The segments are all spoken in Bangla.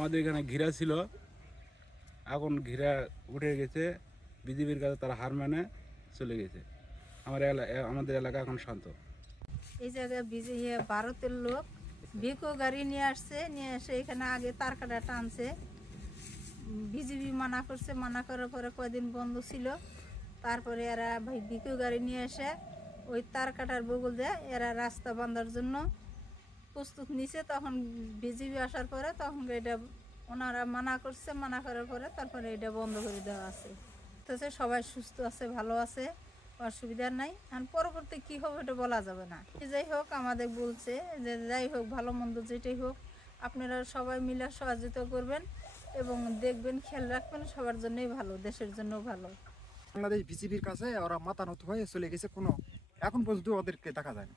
আমাদের এখানে ঘিরা ছিল, এখন ঘিরা উঠে গেছে। বিজেপির কাছে তারা হার মানে চলে গেছে। আমাদের এলাকা এখন শান্ত। এই জায়গায় ভারতের লোক ভিকো গাড়ি নিয়ে আসছে, নিয়ে এসে এখানে আগে তার কাটা টানছে। বিজেপি মানা করছে, মানা করার পরে কয়দিন বন্ধ ছিল। তারপরে এরা ভিকো গাড়ি নিয়ে এসে ওই তার কাটার বগল দিয়ে এরা রাস্তা বাঁধার জন্য প্রস্তুত নিছে। তখন বিজেপি আসার পরে তখন এটা ওনারা মানা করছে, মানা করার পরে তারপরে এটা বন্ধ করে দেওয়া আছে। সবাই সুস্থ আছে, ভালো আছে, অসুবিধা নাই। আর পরবর্তী কি হবে এটা বলা যাবে না। যাই হোক, আমাদের বলছে যে যাই হোক, ভালো মন্দ যেটাই হোক, আপনারা সবাই মিলে সহযোগিতা করবেন এবং দেখবেন, খেয়াল রাখবেন, সবার জন্যই ভালো, দেশের জন্য ভালো। বাংলাদেশ বিজেপির কাছে ওরা মাতানত হয়ে চলে গেছে, কোনো এখন পর্যন্ত ওদেরকে দেখা যায় না।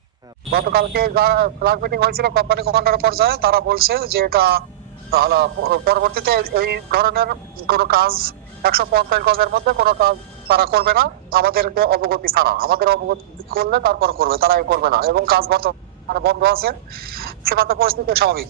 গতকালকে ফ্ল্যাগ মিটিং হয়েছিল কোম্পানি কমান্ডার পর্যায়ে, তারা বলছে যে এটা পরবর্তীতে এই ধরনের কোনো কাজ 150 গজের মধ্যে কোনো কাজ তারা করবে না, আমাদেরকে অবগতি ছাড়া। আমাদের অবগতি করলে তারপর করবে, তারা করবে না। এবং কাজ বন্ধ আছে, সীমান্ত পরিস্থিতি স্বাভাবিক।